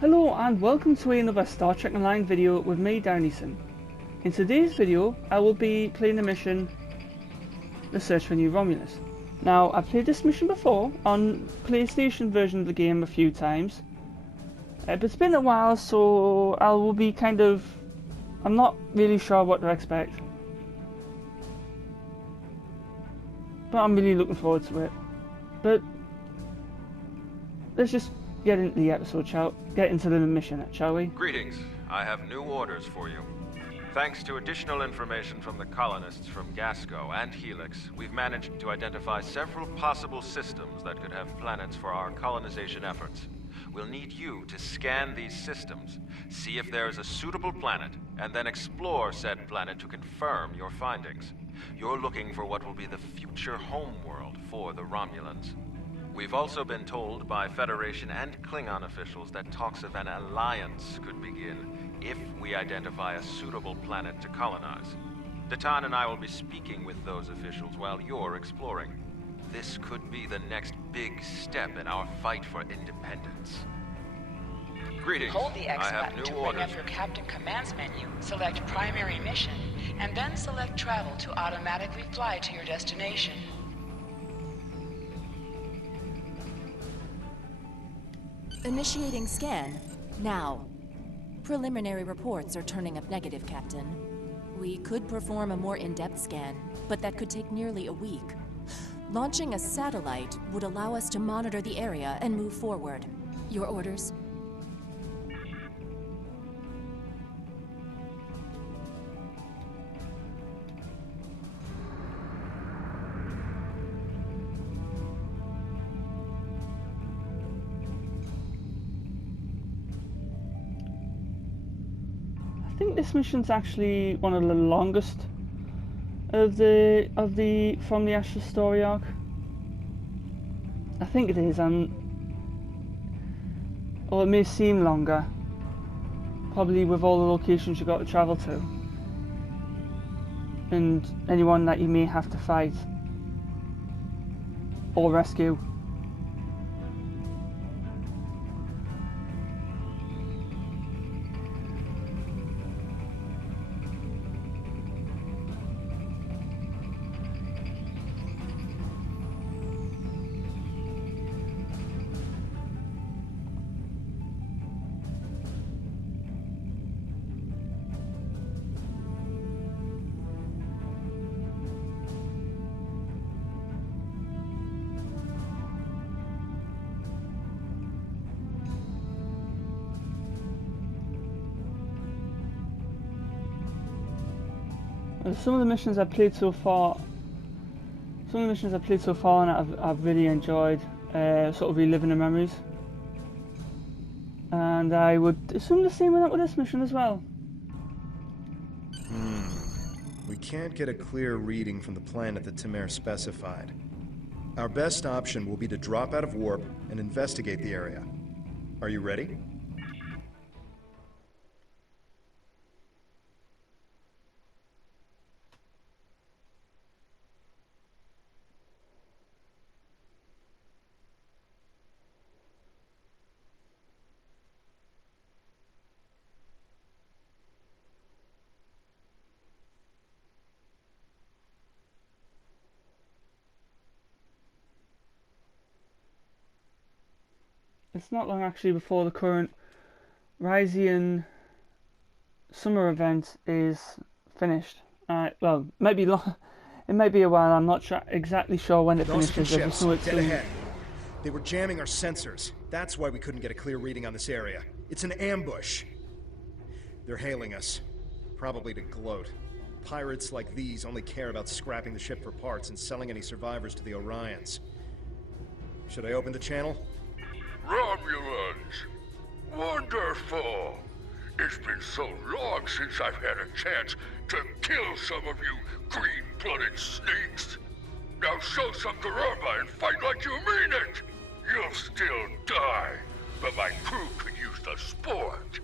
Hello and welcome to another Star Trek Online video with me, Daehwa. In today's video, I will be playing the mission, The Search for New Romulus. Now, I've played this mission before on PlayStation version of the game a few times, but it's been a while, so I will be I'm not really sure what to expect. But I'm really looking forward to it. But let's just get into the episode, get into the mission, shall we? Greetings. I have new orders for you. Thanks to additional information from the colonists from Gasco and Helix, we've managed to identify several possible systems that could have planets for our colonization efforts. We'll need you to scan these systems, see if there is a suitable planet, and then explore said planet to confirm your findings. You're looking for what will be the future homeworld for the Romulans. We've also been told by Federation and Klingon officials that talks of an alliance could begin if we identify a suitable planet to colonize. Datan and I will be speaking with those officials while you're exploring. This could be the next big step in our fight for independence. Greetings. Hold the X I have button to new bring orders. up your Captain Commands menu, select Primary Mission, and then select Travel to automatically fly to your destination. Initiating scan. Now. Preliminary reports are turning up negative, Captain. We could perform a more in-depth scan, but that could take nearly a week. Launching a satellite would allow us to monitor the area and move forward. Your orders? I think this mission's actually one of the longest of the from the Ashes story arc. I think it is, or it may seem longer, probably with all the locations you got to travel to and anyone that you may have to fight or rescue. Some of the missions I've played so far, and I've really enjoyed, sort of reliving the memories. And I would assume the same with this mission as well. We can't get a clear reading from the planet that Tamara specified. Our best option will be to drop out of warp and investigate the area. Are you ready? It's not long actually before the current Rysian summer event is finished. Well, maybe it may be a while. I'm not exactly sure when it finishes. I just know it's dead ahead. They were jamming our sensors. That's why we couldn't get a clear reading on this area. It's an ambush. They're hailing us, probably to gloat. Pirates like these only care about scrapping the ship for parts and selling any survivors to the Orions. Should I open the channel? Romulans! Wonderful! It's been so long since I've had a chance to kill some of you green-blooded sneaks. Now show some garamba and fight like you mean it! You'll still die, but my crew could use the sport.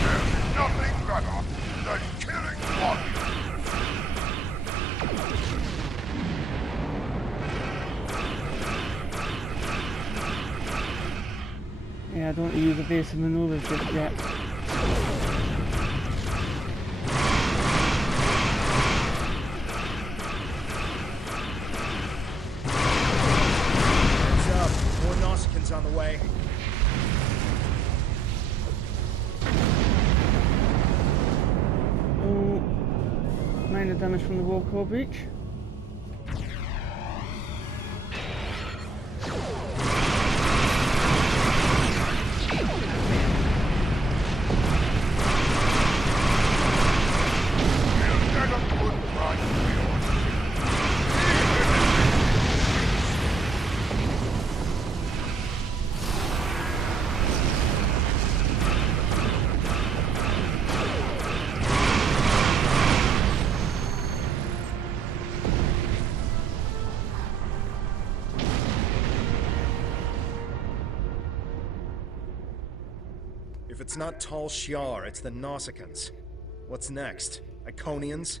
There's nothing better than killing one. Yeah, I don't want to use evasive maneuvers just yet. Heads up, more Nausicaans on the way. Oh, minor damage from the wall core breach. If it's not Tal Shiar, it's the Nausicaans. What's next? Iconians?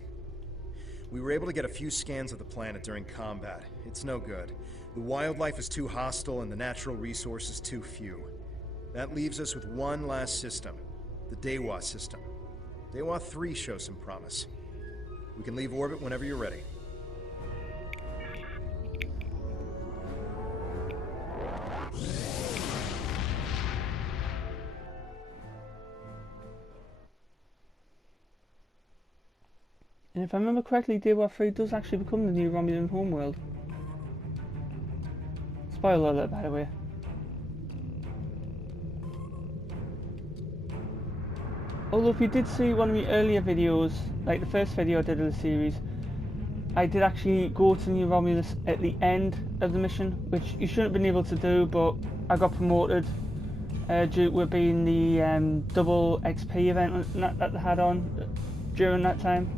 We were able to get a few scans of the planet during combat. It's no good. The wildlife is too hostile and the natural resources too few. That leaves us with one last system. The Daehwa system. Daehwa III shows some promise. We can leave orbit whenever you're ready. And if I remember correctly, Daehwa III does actually become the new Romulan homeworld. Spoiler alert, by the way. Although if you did see one of my earlier videos, like the first video I did of the series, I did actually go to New Romulus at the end of the mission, which you shouldn't have been able to do, but I got promoted due to it being the double XP event that they had on during that time.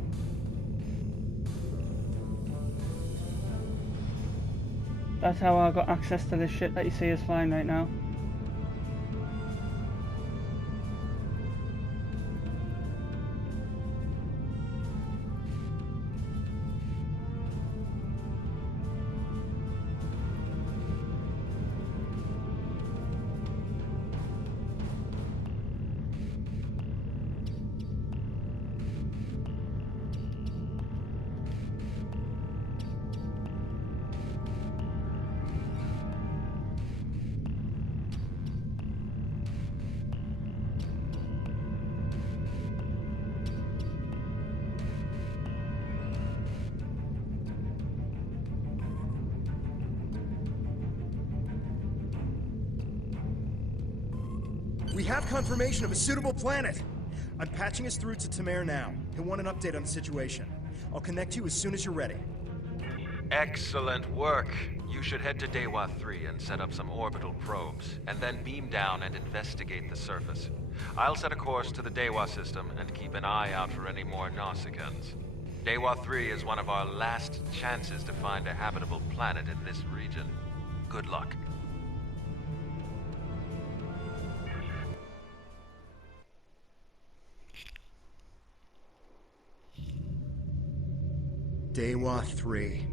That's how I got access to this shit that you see us flying right now. We have confirmation of a suitable planet! I'm patching us through to Tamara now. He'll want an update on the situation. I'll connect you as soon as you're ready. Excellent work. You should head to Daehwa III and set up some orbital probes, and then beam down and investigate the surface. I'll set a course to the Daehwa system and keep an eye out for any more Nausicaans. Daehwa III is one of our last chances to find a habitable planet in this region. Good luck. Daehwa III.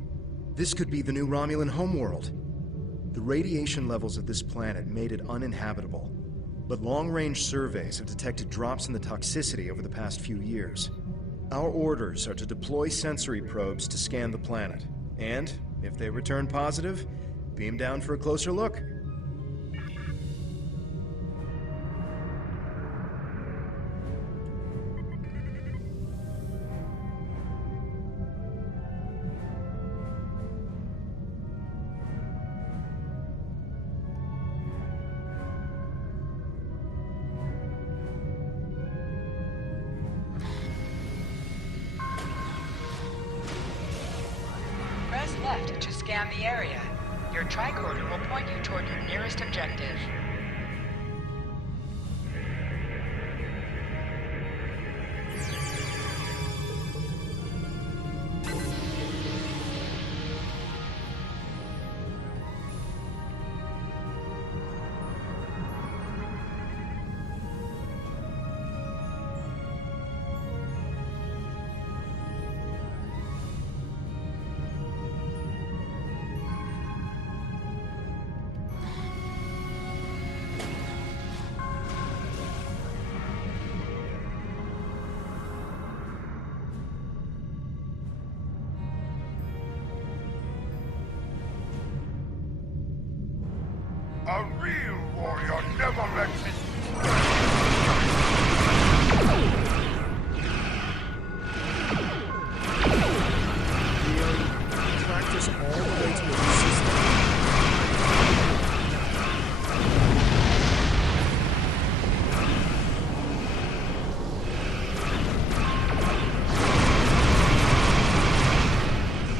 This could be the new Romulan homeworld. The radiation levels of this planet made it uninhabitable, but long-range surveys have detected drops in the toxicity over the past few years. Our orders are to deploy sensory probes to scan the planet, and, if they return positive, beam down for a closer look. Press left to scan the area. Your tricorder will point you toward your nearest objective. A real warrior never lets his... Tracked us all the way to the system.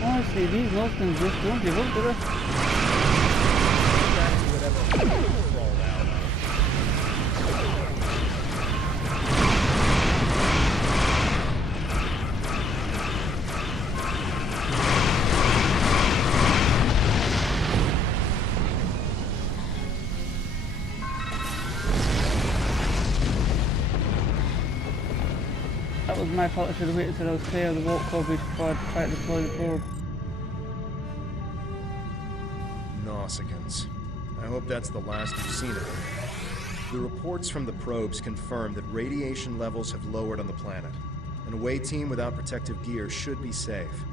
Honestly, these Nausicaans just don't give up, do they? Back to whatever crawled out. That was my fault. I should have waited until I was clear of the warp core bridge before I tried to deploy the probe. Nausicaans. I hope that's the last we've seen of them. The reports from the probes confirm that radiation levels have lowered on the planet. An away team without protective gear should be safe.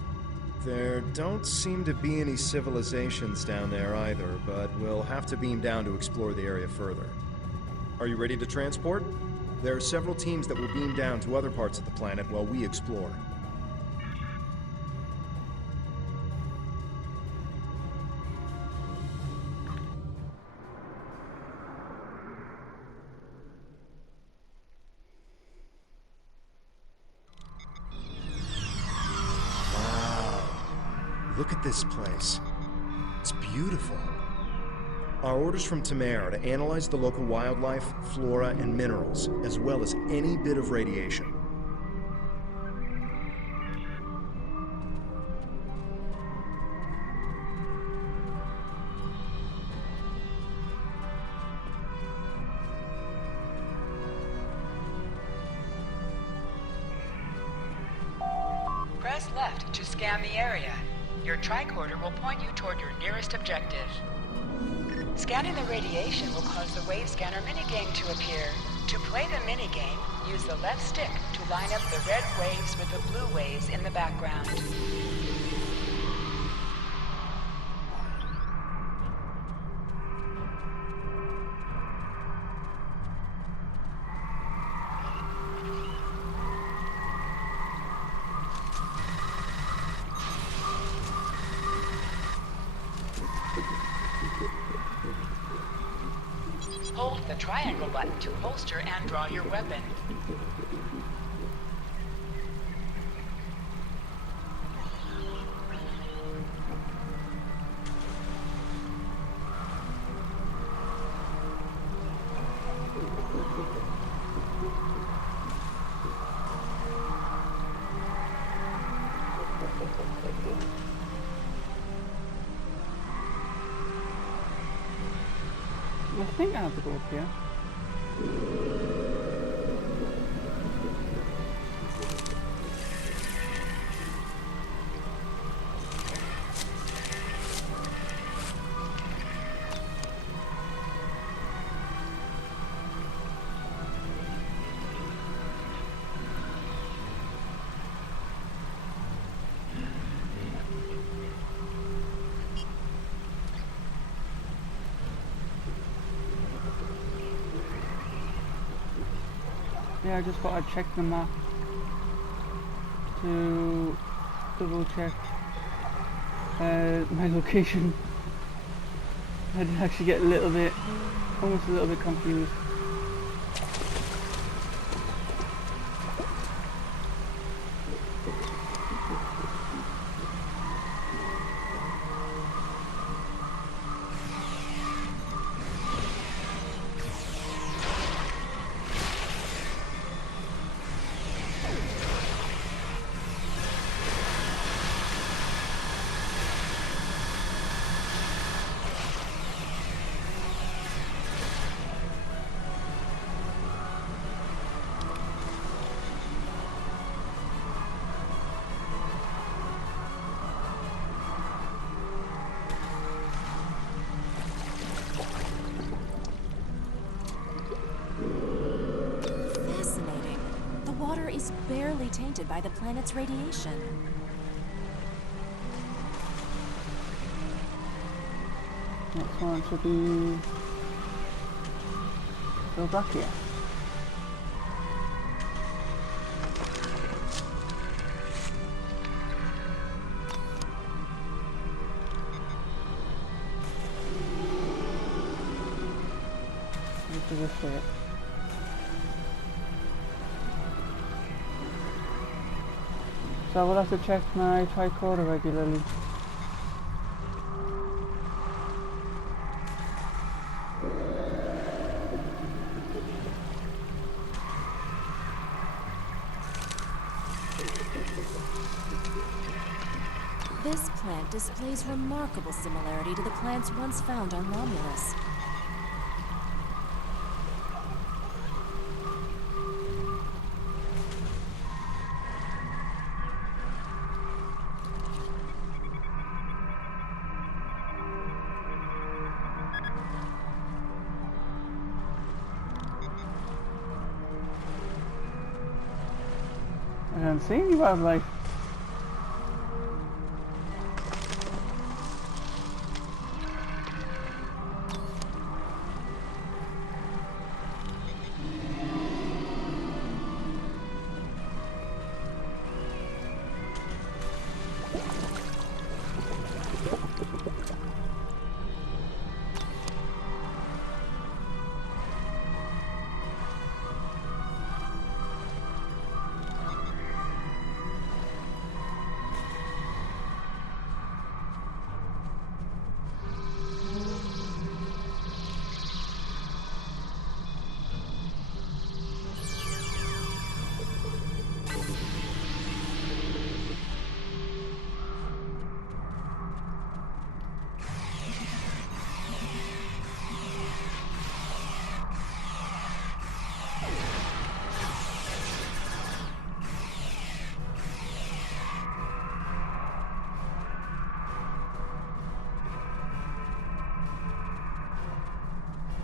There don't seem to be any civilizations down there either, but we'll have to beam down to explore the area further. Are you ready to transport? There are several teams that will beam down to other parts of the planet while we explore. Look at this place. It's beautiful. Our orders from Tamara are to analyze the local wildlife, flora, and minerals, as well as any bit of radiation. Press left to scan the area. Your tricorder will point you toward your nearest objective. Scanning the radiation will cause the wave scanner minigame to appear. To play the minigame, use the left stick to line up the red waves with the blue waves in the background. Hold the triangle button to holster and draw your weapon. I think I have to go up here. Yeah, I just thought I'd check the map to double check my location. I did actually get a little bit, almost a little bit confused. Is barely tainted by the planet's radiation. Next one should be go back here. This way. So I will have to check my tricorder regularly. This plant displays remarkable similarity to the plants once found on Romulus. I don't see any wildlife.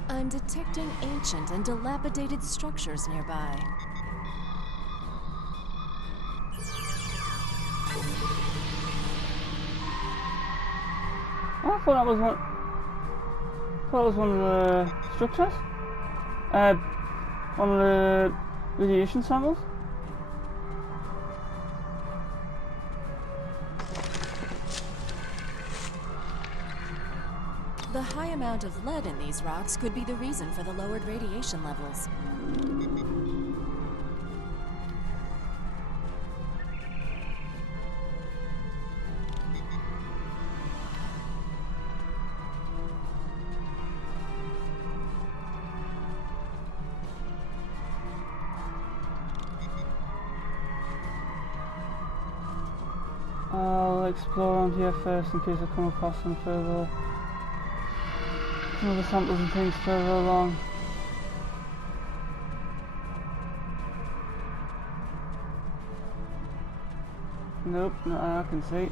I'm detecting ancient and dilapidated structures nearby. I thought that was one. Thought it was one of the structures. One of the radiation samples. The high amount of lead in these rocks could be the reason for the lowered radiation levels. I'll explore around here first in case I come across some further. Some of the samples and things further along. Nope, not that I can see.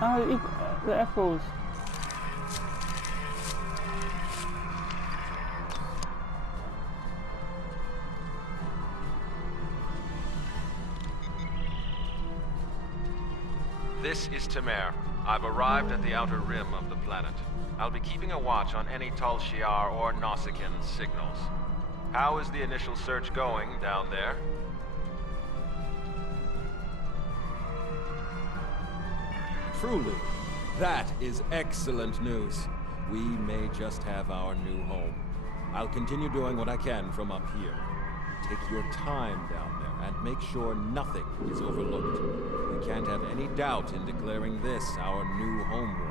Oh, the echoes. This is Tamara. I've arrived at the outer rim of the planet. I'll be keeping a watch on any Tholians or Nausicaans signals. How is the initial search going down there? Truly, that is excellent news. We may just have our new home. I'll continue doing what I can from up here. Take your time down there and make sure nothing is overlooked. We can't have any doubt in declaring this our new homeworld.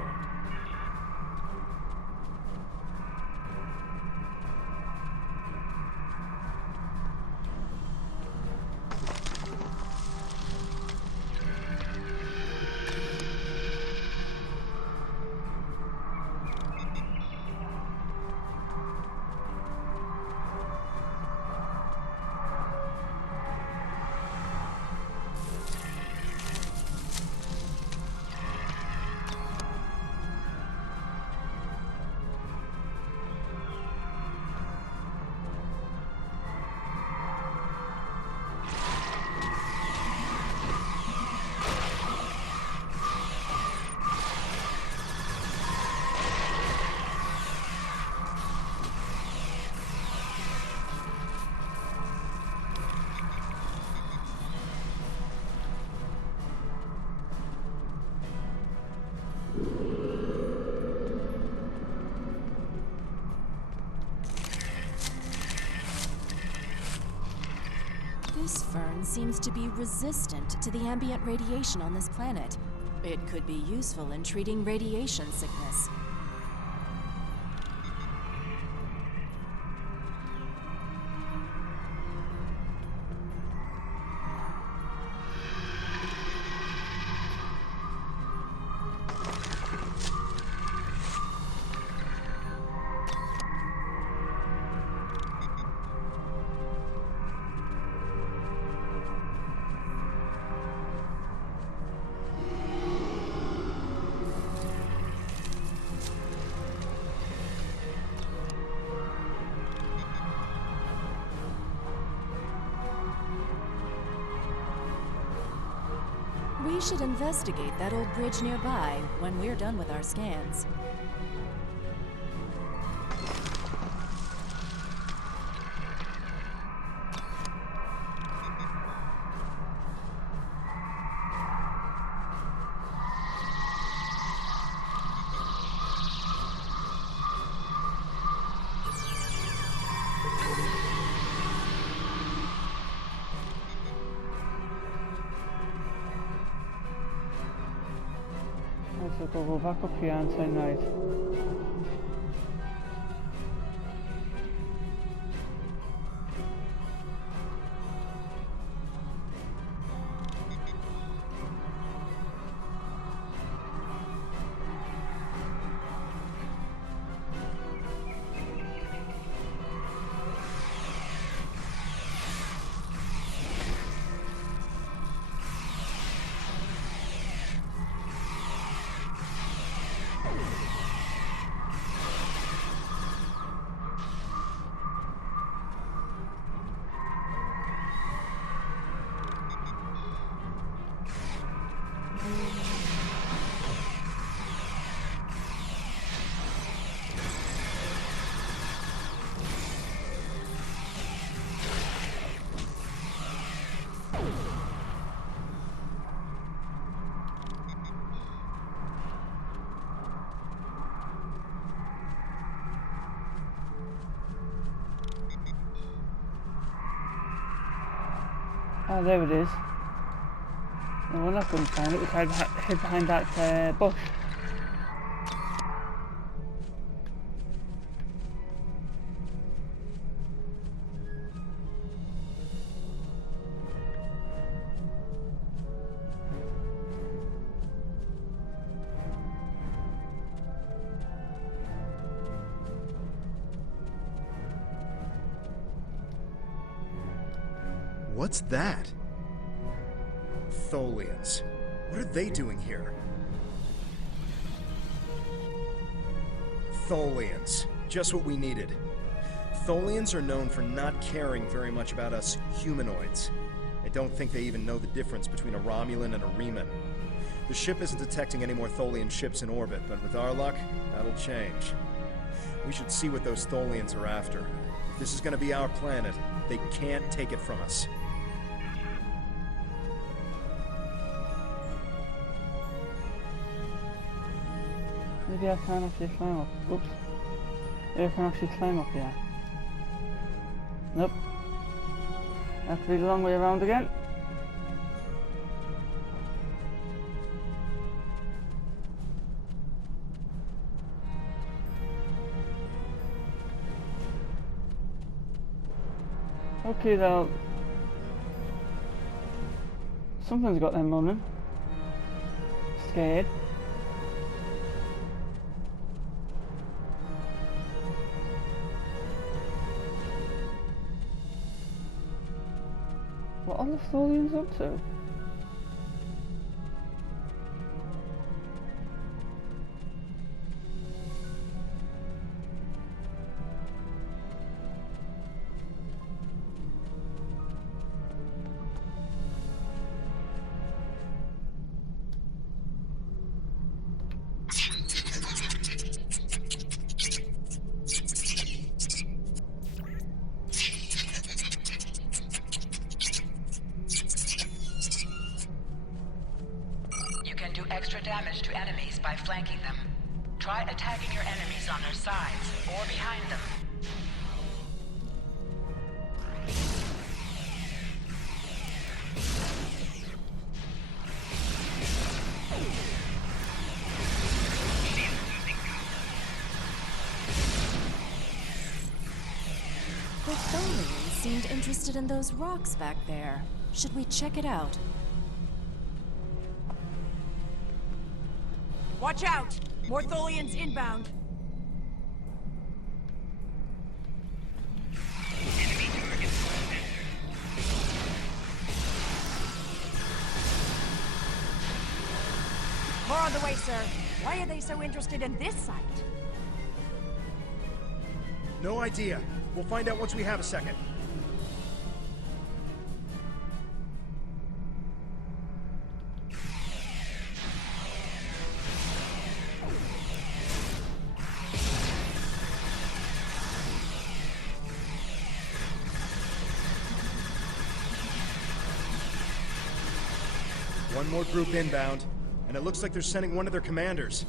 This fern seems to be resistant to the ambient radiation on this planet. It could be useful in treating radiation sickness. We should investigate that old bridge nearby when we're done with our scans. So we'll go back up here and turn right. Oh, there it is. No, well, I couldn't find it. It was hid behind that bush. What's that? Tholians. What are they doing here? Tholians. Just what we needed. Tholians are known for not caring very much about us humanoids. I don't think they even know the difference between a Romulan and a Reman. The ship isn't detecting any more Tholian ships in orbit, but with our luck, that'll change. We should see what those Tholians are after. If this is going to be our planet, they can't take it from us. Maybe I can actually climb up. Oops. Maybe I can actually climb up here. Nope. Have to be the long way around again. Okay though. Something's got them running. Scared. What are the Tholians up to? Extra damage to enemies by flanking them. Try attacking your enemies on their sides or behind them. interested in those rocks back there. Should we check it out? Watch out! More Tholians inbound. More on the way, sir. Why are they so interested in this site? No idea. We'll find out once we have a second. One more group inbound, and it looks like they're sending one of their commanders.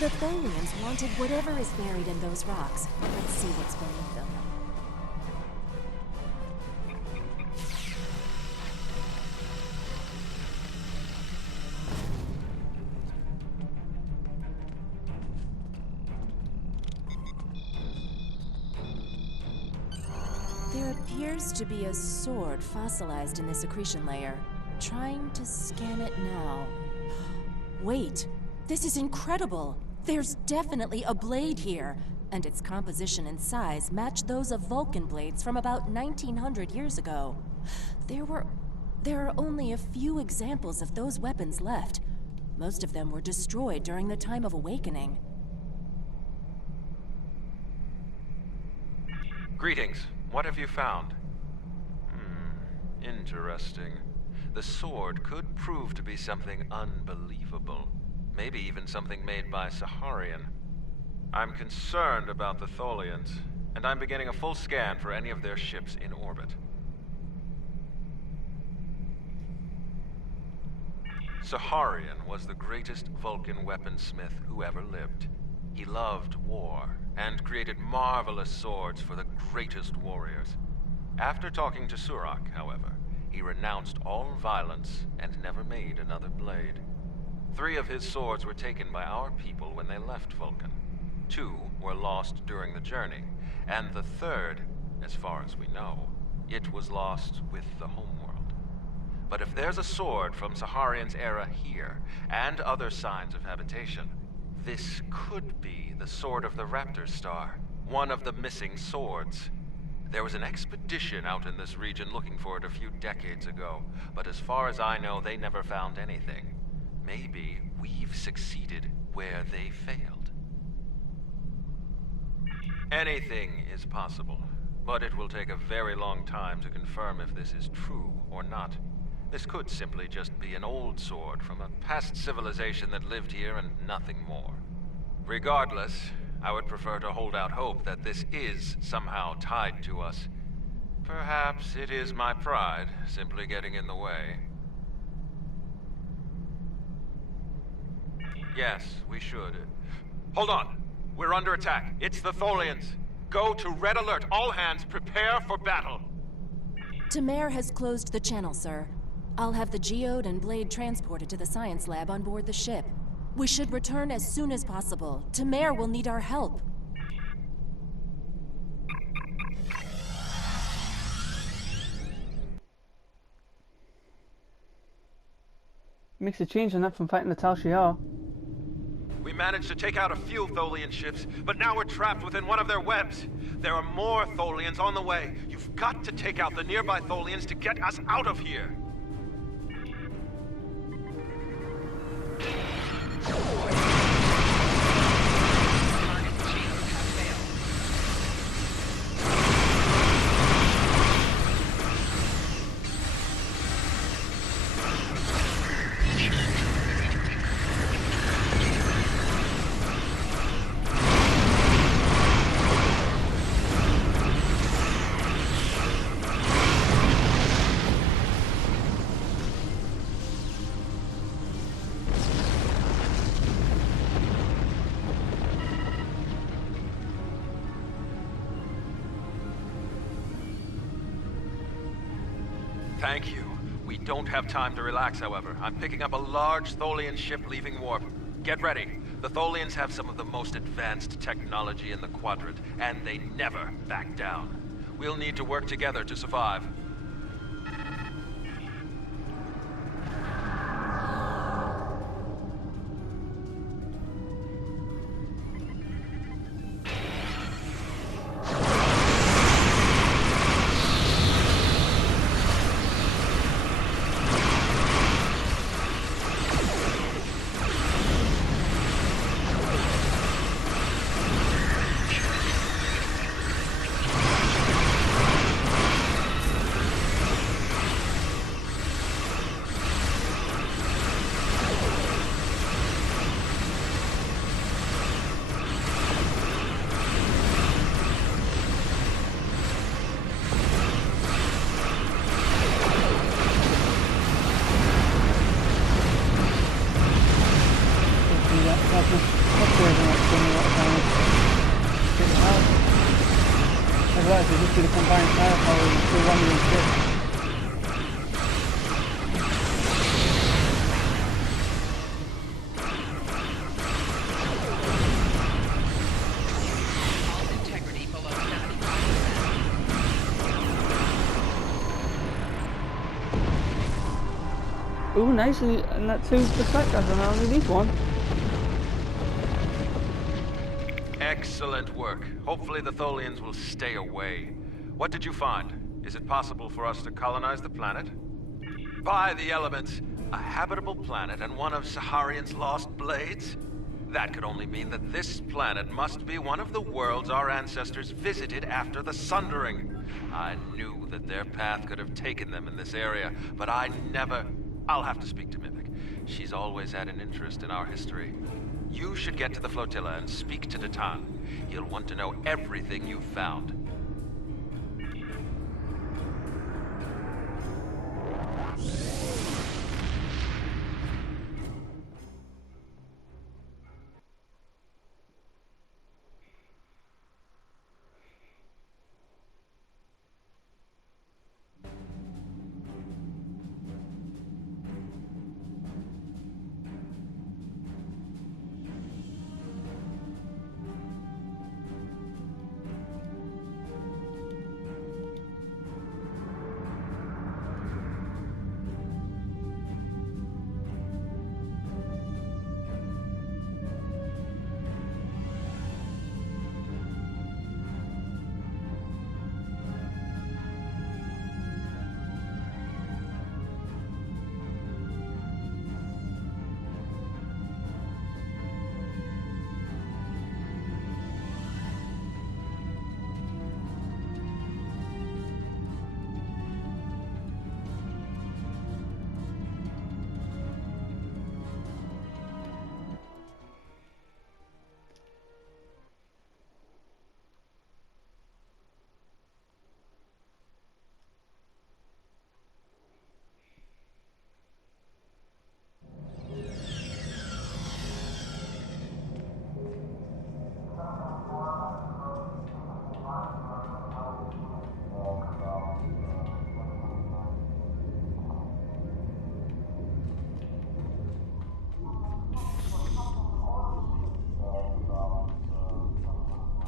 The Tholians wanted whatever is buried in those rocks. Let's see what's beneath them. There appears to be a sword fossilized in this accretion layer. Trying to scan it now. Wait! This is incredible! There's definitely a blade here, and its composition and size match those of Vulcan blades from about 1900 years ago. There are only a few examples of those weapons left. Most of them were destroyed during the time of Awakening. Greetings. What have you found? Interesting. The sword could prove to be something unbelievable. Maybe even something made by Saharian. I'm concerned about the Tholians, and I'm beginning a full scan for any of their ships in orbit. Saharian was the greatest Vulcan weaponsmith who ever lived. He loved war, and created marvelous swords for the greatest warriors. After talking to Surak, however, he renounced all violence and never made another blade. 3 of his swords were taken by our people when they left Vulcan. 2 were lost during the journey, and the 3rd, as far as we know, it was lost with the homeworld. But if there's a sword from Saharian's era here, and other signs of habitation, this could be the sword of the Raptor star, one of the missing swords. There was an expedition out in this region looking for it a few decades ago, but as far as I know, they never found anything. Maybe we've succeeded where they failed. Anything is possible, but it will take a very long time to confirm if this is true or not. This could simply just be an old sword from a past civilization that lived here and nothing more. Regardless, I would prefer to hold out hope that this is somehow tied to us. Perhaps it is my pride simply getting in the way. Yes, we should. Hold on! We're under attack. It's the Tholians. Go to Red Alert. All hands, prepare for battle. Tamara has closed the channel, sir. I'll have the geode and blade transported to the science lab on board the ship. We should return as soon as possible. Tamara will need our help. Makes a change in that from fighting the Tal Shiar. We managed to take out a few Tholian ships, but now we're trapped within one of their webs. There are more Tholians on the way. You've got to take out the nearby Tholians to get us out of here. Thank you. We don't have time to relax, however. I'm picking up a large Tholian ship leaving warp. Get ready. The Tholians have some of the most advanced technology in the quadrant, and they never back down. We'll need to work together to survive. To the combined firepower of the two Romulan ships. Integrity below 75%. Ooh, nice, and that two perspectives, and I only need one. Excellent work. Hopefully the Tholians will stay away. What did you find? Is it possible for us to colonize the planet? By the elements, a habitable planet and one of Saharian's lost blades? That could only mean that this planet must be one of the worlds our ancestors visited after the Sundering. I knew that their path could have taken them in this area, but I never... I'll have to speak to Mimic. She's always had an interest in our history. You should get to the flotilla and speak to Datan. He'll want to know everything you've found.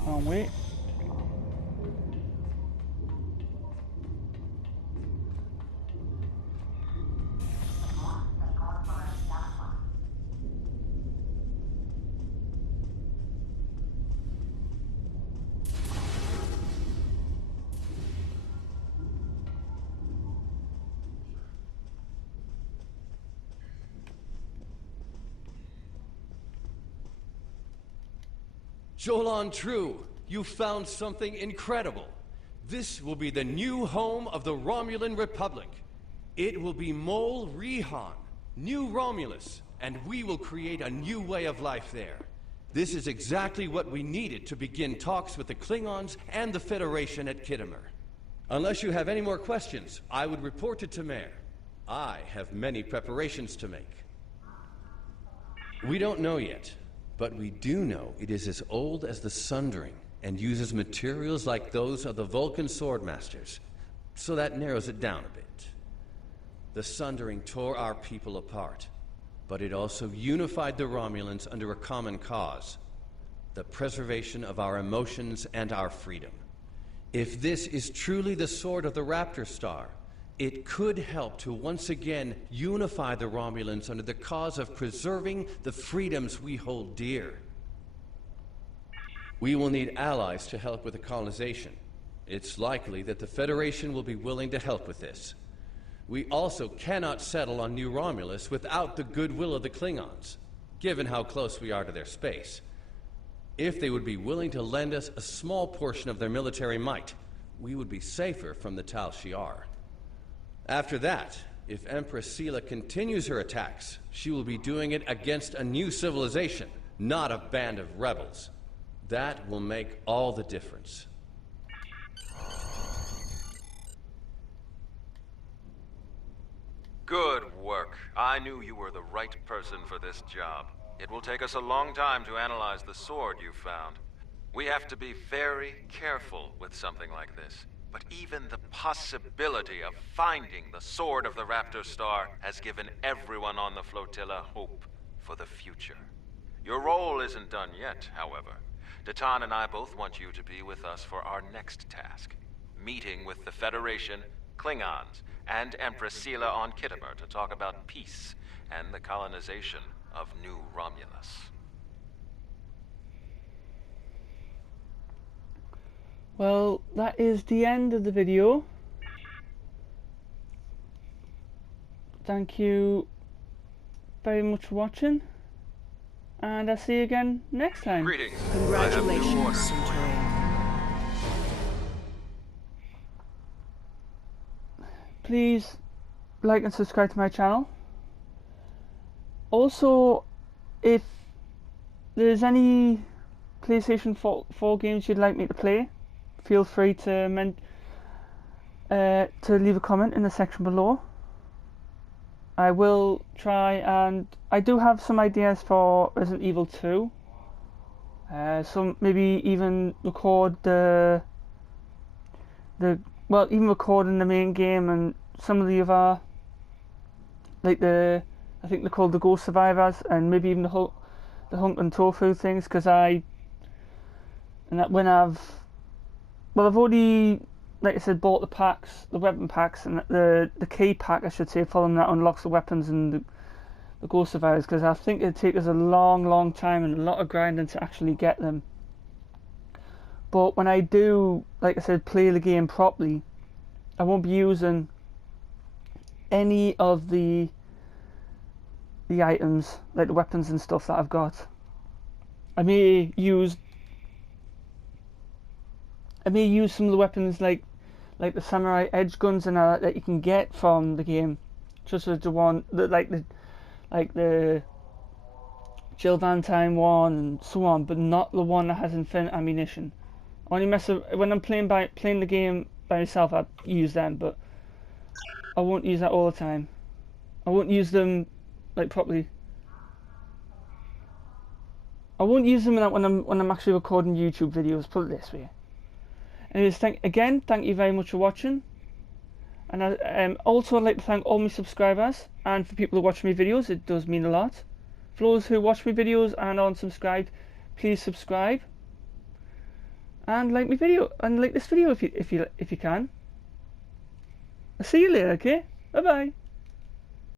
Oh, wait. Jolan True, you found something incredible. This will be the new home of the Romulan Republic. It will be Mol Rihan, New Romulus, and we will create a new way of life there. This is exactly what we needed to begin talks with the Klingons and the Federation at Khitomer. Unless you have any more questions, I would report to Tamara. I have many preparations to make. We don't know yet, but we do know it is as old as the Sundering and uses materials like those of the Vulcan Swordmasters, so that narrows it down a bit. The Sundering tore our people apart, but it also unified the Romulans under a common cause: the preservation of our emotions and our freedom. If this is truly the sword of the Raptor Star, it could help to once again unify the Romulans under the cause of preserving the freedoms we hold dear. We will need allies to help with the colonization. It's likely that the Federation will be willing to help with this. We also cannot settle on New Romulus without the goodwill of the Klingons, given how close we are to their space. If they would be willing to lend us a small portion of their military might, we would be safer from the Tal Shiar. After that, if Empress Sela continues her attacks, she will be doing it against a new civilization, not a band of rebels. That will make all the difference. Good work. I knew you were the right person for this job. It will take us a long time to analyze the sword you found. We have to be very careful with something like this. But even the possibility of finding the sword of the Raptor Star has given everyone on the flotilla hope for the future. Your role isn't done yet, however. Datan and I both want you to be with us for our next task. Meeting with the Federation, Klingons, and Empress Sela on Kittimer to talk about peace and the colonization of New Romulus. Well, that is the end of the video. Thank you very much for watching, and I'll see you again next time. Greetings. Congratulations, Centurion. Please like and subscribe to my channel. Also, if there's any PlayStation 4 games you'd like me to play, feel free to leave a comment in the section below. I will try, and I do have some ideas for Resident Evil 2. Some maybe even record even recording the main game and some of the other, like I think they're called the Ghost Survivors, and maybe even the Hunk and Tofu things, because I've already, like I said, bought the packs, the weapon packs, and the key pack, I should say, for them, that unlocks the weapons and the Ghost Survivors, because I think it'd take us a long time and a lot of grinding to actually get them. But when I do, like I said, play the game properly, I won't be using any of the items, like the weapons and stuff that I've got. I may use some of the weapons like the samurai edge guns and that you can get from the game, just as the one like the Jill Valentine one and so on, but not the one that has infinite ammunition. I only when I'm playing the game by myself. I use them, but I won't use that all the time. I won't use them like properly. I won't use them when I'm actually recording YouTube videos. Put it this way. Anyways, thank you very much for watching, and also I'd like to thank all my subscribers, and for people who watch my videos, it does mean a lot. For those who watch my videos and aren't subscribed, please subscribe and like my video and like this video if you can. I'll see you later, okay? Bye bye.